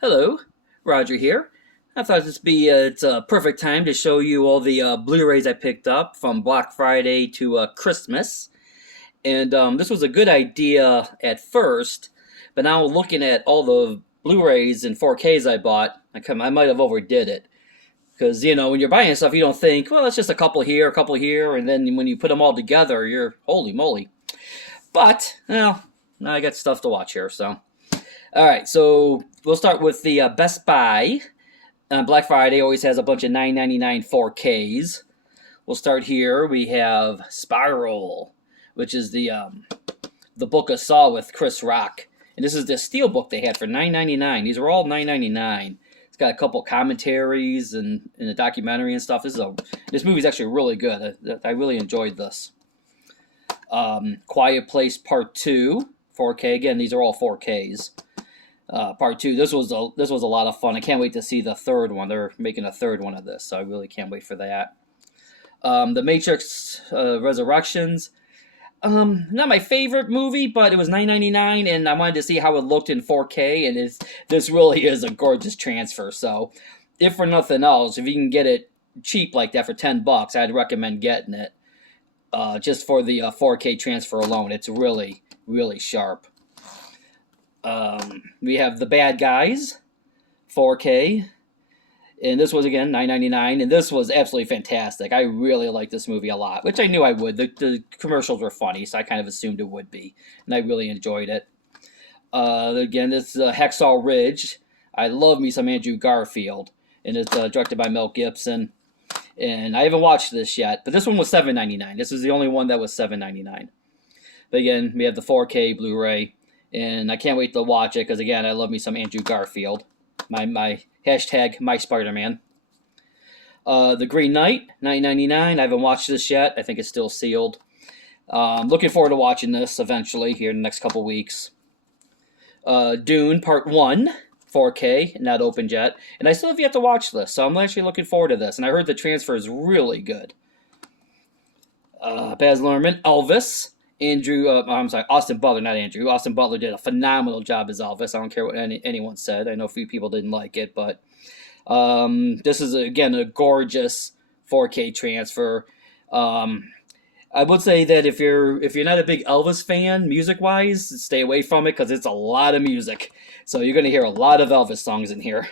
Hello, Roger here. I thought it's a perfect time to show you all the Blu Rays I picked up from Black Friday to Christmas. And this was a good idea at first, but now looking at all the Blu Rays and 4Ks I bought, I might have overdid it. Because, when you're buying stuff, you don't think, well, it's just a couple here, and then when you put them all together, you're holy moly. But, well, now I got stuff to watch here, so. All right, so we'll start with the Best Buy. Black Friday always has a bunch of $9.99 4Ks. We'll start here. We have Spiral, which is the book of Saw with Chris Rock, and this is the steel book they had for $9.99. These are all $9.99. It's got a couple commentaries and a documentary and stuff. This movie's actually really good. I really enjoyed this. Quiet Place Part 2, 4K. Again, these are all 4Ks. Part 2. This was a lot of fun. I can't wait to see the third one. They're making a third one of this, so I really can't wait for that. The Matrix Resurrections. Not my favorite movie, but it was $9.99, and I wanted to see how it looked in 4K, and this really is a gorgeous transfer. So, if for nothing else, if you can get it cheap like that for $10, I'd recommend getting it. Just for the 4K transfer alone, it's really, really sharp. We have The Bad Guys, 4K, and this was again $9.99, and this was absolutely fantastic. I really liked this movie a lot, which I knew I would. The commercials were funny, so I kind of assumed it would be, and I really enjoyed it. Again, this is Hacksaw Ridge. I love me some Andrew Garfield, and it's directed by Mel Gibson. And I haven't watched this yet, but this one was $7.99. This is the only one that was $7.99. But again, we have the 4K Blu-ray. And I can't wait to watch it because, again, I love me some Andrew Garfield. My hashtag, my Spider-Man. The Green Knight, $9.99. I haven't watched this yet. I think it's still sealed. Looking forward to watching this eventually here in the next couple weeks. Dune Part 1, 4K, not opened yet. And I still have yet to watch this, so I'm actually looking forward to this. And I heard the transfer is really good. Baz Luhrmann, Elvis. Austin Butler, not Andrew. Austin Butler did a phenomenal job as Elvis. I don't care what anyone said. I know a few people didn't like it, but this is, again, a gorgeous 4K transfer. I would say that if you're not a big Elvis fan, music-wise, stay away from it because it's a lot of music. So you're going to hear a lot of Elvis songs in here.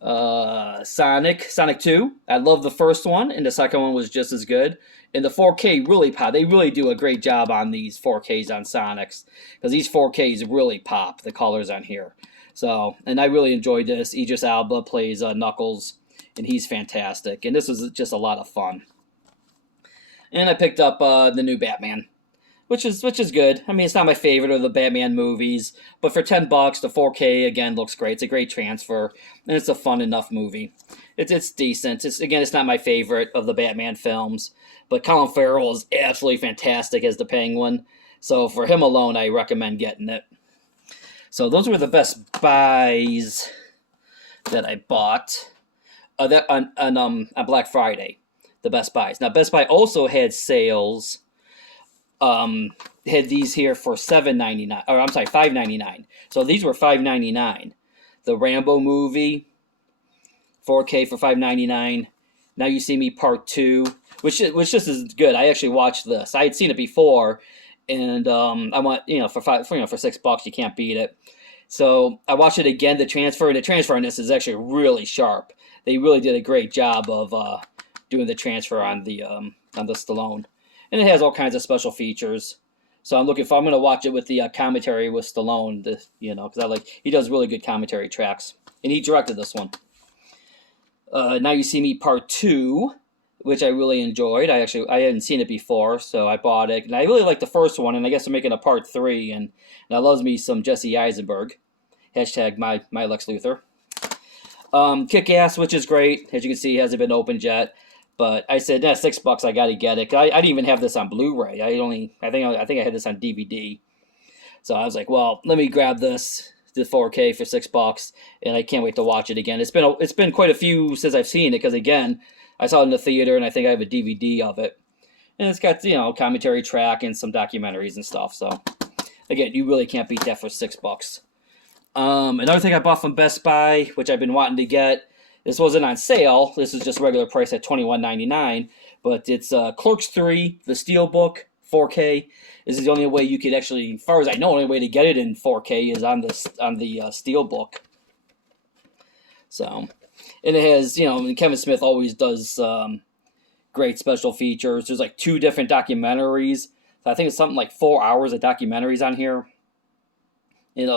Sonic 2. I love the first one, and the second one was just as good. And the 4K really pop. They really do a great job on these 4Ks on Sonics because these 4Ks really pop, the colors on here. So, and I really enjoyed this. Idris Elba plays Knuckles, and he's fantastic. And this was just a lot of fun. And I picked up the new Batman, which is good. I mean, it's not my favorite of the Batman movies, but for $10, the 4K again looks great. It's a great transfer, and it's a fun enough movie. It's decent. It's not my favorite of the Batman films, but Colin Farrell is absolutely fantastic as the Penguin. So for him alone, I recommend getting it. So those were the Best Buys that I bought on Black Friday. The Best Buys. Now Best Buy also had sales. Had these here for $7.99, or I'm sorry, $5.99. So these were $5.99. The Rambo movie, 4K for $5.99. Now You See Me Part 2, which just is good. I actually watched this. I had seen it before, and I want for $6 you can't beat it. So I watched it again. The transfer on this is actually really sharp. They really did a great job of doing the transfer on the Stallone. And it has all kinds of special features. So I'm going to watch it with the commentary with Stallone, because he does really good commentary tracks. And he directed this one. Now You See Me Part 2, which I really enjoyed. I hadn't seen it before, so I bought it. And I really liked the first one, and I guess they're making a Part 3, and I love me some Jesse Eisenberg. Hashtag my Lex Luthor. Kick-Ass, which is great. As you can see, it hasn't been opened yet. But I said, $6, I got to get it. I didn't even have this on Blu-ray. I think I had this on DVD. So I was like, well, let me grab this, the 4K for $6, and I can't wait to watch it again. It's been quite a few since I've seen it because again, I saw it in the theater, and I think I have a DVD of it. And it's got commentary track and some documentaries and stuff. So again, you really can't beat that for $6. Another thing I bought from Best Buy, which I've been wanting to get, this wasn't on sale. This is just regular price at $21.99. But it's Clerks 3, the Steelbook, 4K. This is the only way you could actually, as far as I know, the only way to get it in 4K is on the Steelbook. So, and it has, Kevin Smith always does great special features. There's like 2 different documentaries. So I think it's something like 4 hours of documentaries on here.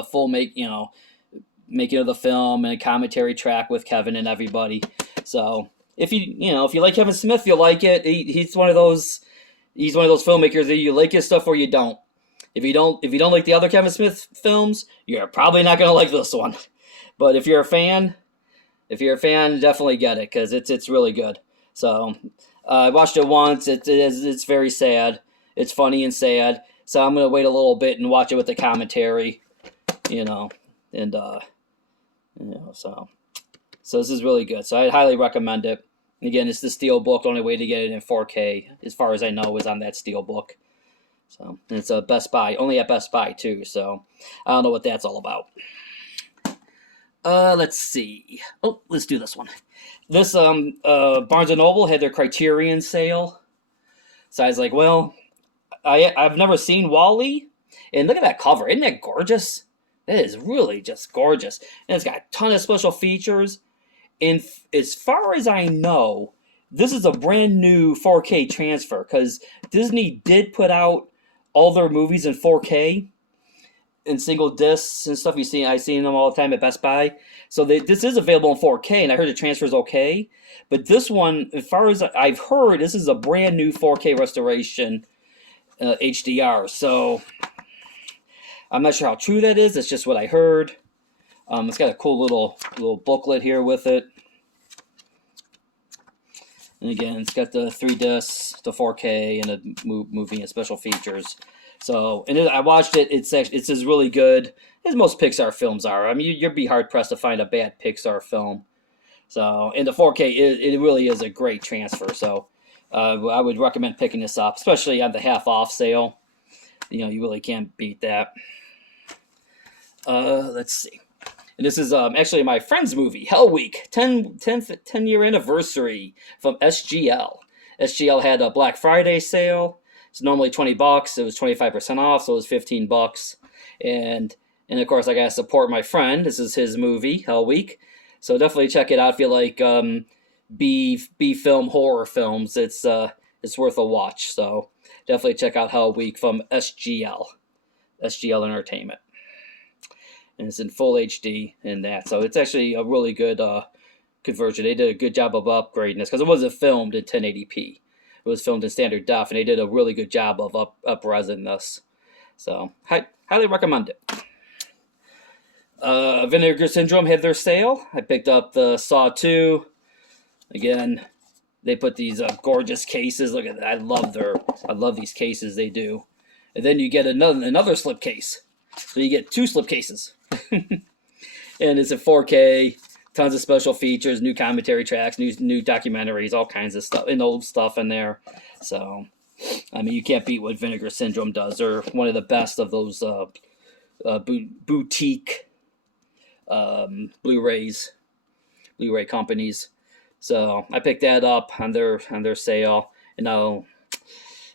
Full making of the film and a commentary track with Kevin and everybody. So if you like Kevin Smith, you'll like it. He's one of those filmmakers that you like his stuff or you don't. If you don't like the other Kevin Smith films, you're probably not gonna like this one. But if you're a fan, definitely get it because it's really good. So I watched it once. It's very sad. It's funny and sad. So I'm gonna wait a little bit and watch it with the commentary. So this is really good. So I highly recommend it. Again, it's the Steelbook. The only way to get it in 4K, as far as I know, is on that Steelbook. So it's a Best Buy, only at Best Buy too. So I don't know what that's all about. Let's see. Oh, let's do this one. This Barnes and Noble had their Criterion sale. So I was like, well, I've never seen Wall-E, and look at that cover. Isn't that gorgeous? That is really just gorgeous. And it's got a ton of special features. And as far as I know, this is a brand new 4K transfer because Disney did put out all their movies in 4K in single discs and stuff. I've seen them all the time at Best Buy. So this is available in 4K, and I heard the transfer is okay. But this one, as far as I've heard, this is a brand new 4K restoration HDR. So I'm not sure how true that is. That's just what I heard. It's got a cool little booklet here with it. And again, it's got the 3 discs, the 4K, and the movie and special features. So, and I watched it. It's just really good, as most Pixar films are. I mean, you'd be hard pressed to find a bad Pixar film. So, and the 4K, it really is a great transfer. So, I would recommend picking this up, especially on the half off sale. You really can't beat that. Let's see. And this is actually my friend's movie, Hell Week, 10-year anniversary from SGL. SGL had a Black Friday sale. It's normally $20. It was 25% off, so it was $15. And of course, I gotta support my friend. This is his movie, Hell Week. So definitely check it out if you like B film horror films. It's worth a watch. So definitely check out Hell Week from SGL Entertainment. And it's in full HD in that. So it's actually a really good conversion. They did a good job of upgrading this because it wasn't filmed in 1080p. It was filmed in standard def, and they did a really good job of up-resing this. So highly recommend it. Vinegar Syndrome had their sale. I picked up the Saw 2. Again, they put these gorgeous cases. Look at that. I love these cases they do. And then you get another slipcase. So you get 2 slipcases. And it's a 4K, tons of special features, new commentary tracks, new documentaries, all kinds of stuff, and old stuff in there. So, I mean, you can't beat what Vinegar Syndrome does. They're one of the best of those boutique Blu Ray companies. So I picked that up on their sale, and now,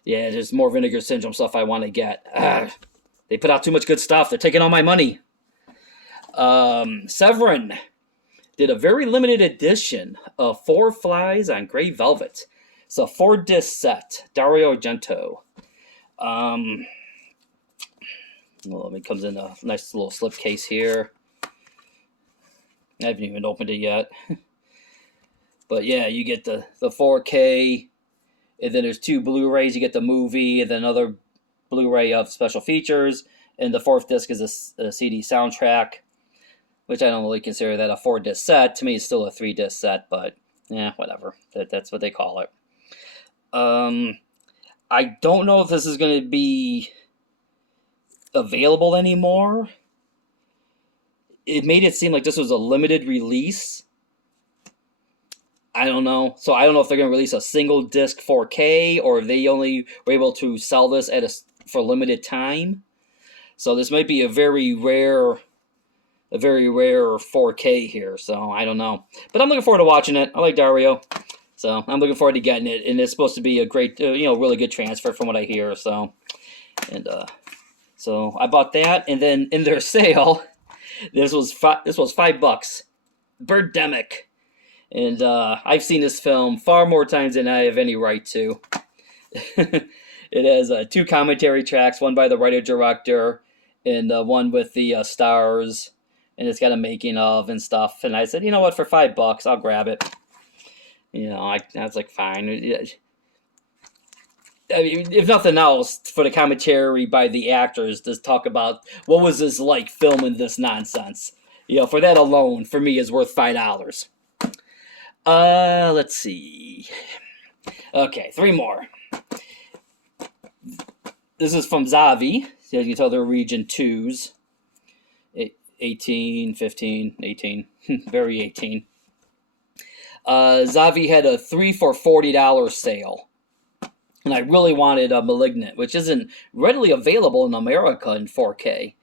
yeah, there's more Vinegar Syndrome stuff I want to get. They put out too much good stuff. They're taking all my money. Severin did a very limited edition of 4 Flies on Gray Velvet. It's a 4-disc set. Dario Argento. Well, it comes in a nice little slipcase here. I haven't even opened it yet. But yeah, you get the 4K, and then there's 2 Blu-rays. You get the movie, and then another Blu-ray of special features, and the 4th disc is a CD soundtrack, which I don't really consider that a 4-disc set. To me, it's still a 3-disc set, but yeah, whatever. That's what they call it. I don't know if this is going to be available anymore. It made it seem like this was a limited release. I don't know. So I don't know if they're going to release a single disc 4K or if they only were able to sell this for limited time. So this might be a very rare a very rare 4K here, so I don't know. But I'm looking forward to watching it. I like Dario, so I'm looking forward to getting it. And it's supposed to be a great, really good transfer from what I hear. So, and so I bought that, and then in their sale, this was $5. Birdemic, and I've seen this film far more times than I have any right to. It has 2 commentary tracks, one by the writer-director, and one with the stars, and it's got a making of and stuff. And I said, you know what, for $5, I'll grab it. I was like, fine. I mean, if nothing else, for the commentary by the actors to talk about what was this like filming this nonsense. For that alone, for me, is worth $5. Let's see. Okay, 3 more. This is from Zavi. So you can tell they're region 2s. 18, 15, 18. Very 18. Zavi had a 3 for $40 sale. And I really wanted a Malignant, which isn't readily available in America in 4K.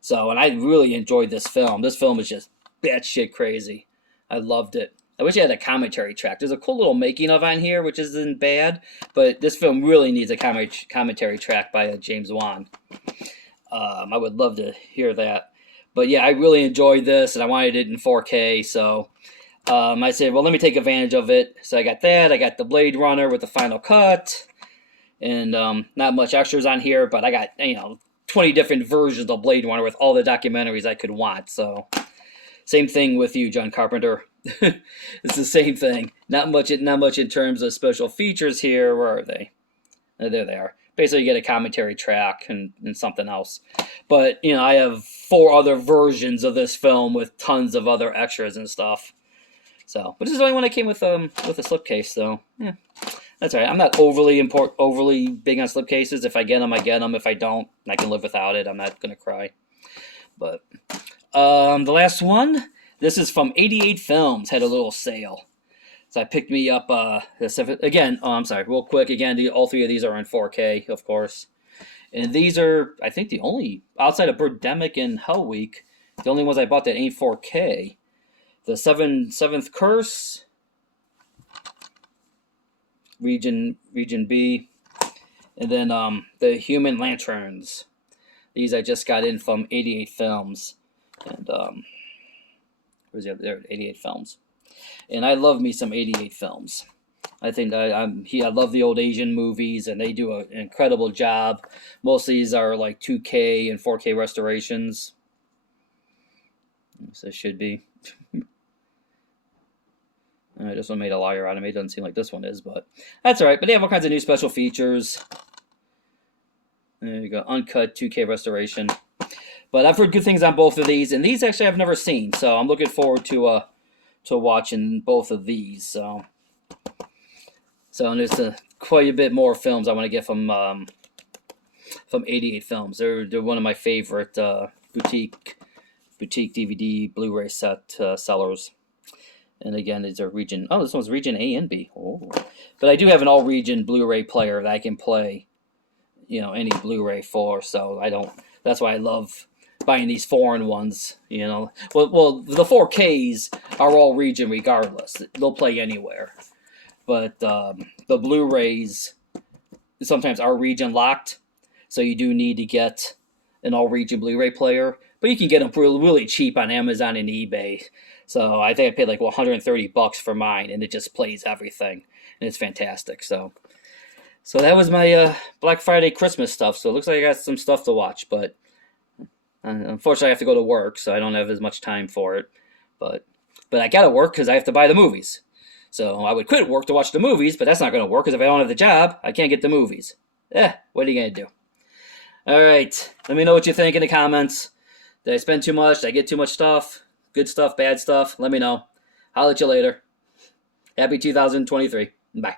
So, and I really enjoyed this film. This film is just batshit crazy. I loved it. I wish it had a commentary track. There's a cool little making of on here, which isn't bad. But this film really needs a commentary track by James Wan. I would love to hear that. But yeah, I really enjoyed this, and I wanted it in 4K. So I said, well, let me take advantage of it. So I got that. I got the Blade Runner with the final cut. And not much extras on here, but I got, 20 different versions of Blade Runner with all the documentaries I could want. So same thing with you, John Carpenter. It's the same thing. Not much in terms of special features here. Where are they? There they are. Basically, you get a commentary track and something else. But, I have 4 other versions of this film with tons of other extras and stuff. So, but this is the only one I came with a slipcase, so, yeah. That's all right. I'm not overly big on slipcases. If I get them, I get them. If I don't, I can live without it. I'm not going to cry. But the last one, this is from 88 Films. Had a little sale. So I picked me up again. Oh, I'm sorry. Real quick. Again, all 3 of these are in 4K, of course. And these are, I think, the only, outside of Birdemic and Hell Week, the only ones I bought that ain't 4K. The Seventh Curse, Region B, and then the Human Lanterns. These I just got in from 88 Films, and where's the other? There, 88 Films, and I love me some 88 Films. I think I love the old Asian movies, and they do an incredible job. Most of these are like 2K and 4K restorations. So it should be. This one made a liar out of me. It doesn't seem like this one is, but that's all right. But they have all kinds of new special features. There you go, uncut 2K restoration. But I've heard good things on both of these, and these actually I've never seen, so I'm looking forward to watching both of these. So there's quite a bit more films I want to get from 88 Films. They're one of my favorite boutique DVD Blu Ray set sellers. And again, these are region. Oh, this one's region A and B. Oh, but I do have an all-region Blu-ray player that I can play, any Blu-ray for. So I don't. That's why I love buying these foreign ones. Well, the 4Ks are all region regardless. They'll play anywhere. But the Blu-rays sometimes are region locked, so you do need to get an all-region Blu-ray player. But you can get them really cheap on Amazon and eBay. So I think I paid like $130 for mine, and it just plays everything, and it's fantastic. So that was my Black Friday Christmas stuff. So it looks like I got some stuff to watch, but unfortunately I have to go to work, so I don't have as much time for it. But I gotta work because I have to buy the movies. So I would quit work to watch the movies, but that's not going to work because if I don't have the job, I can't get the movies. What are you going to do? All right, let me know what you think in the comments. Did I spend too much? Did I get too much stuff? Good stuff, bad stuff? Let me know. I'll let you later. Happy 2023. Bye.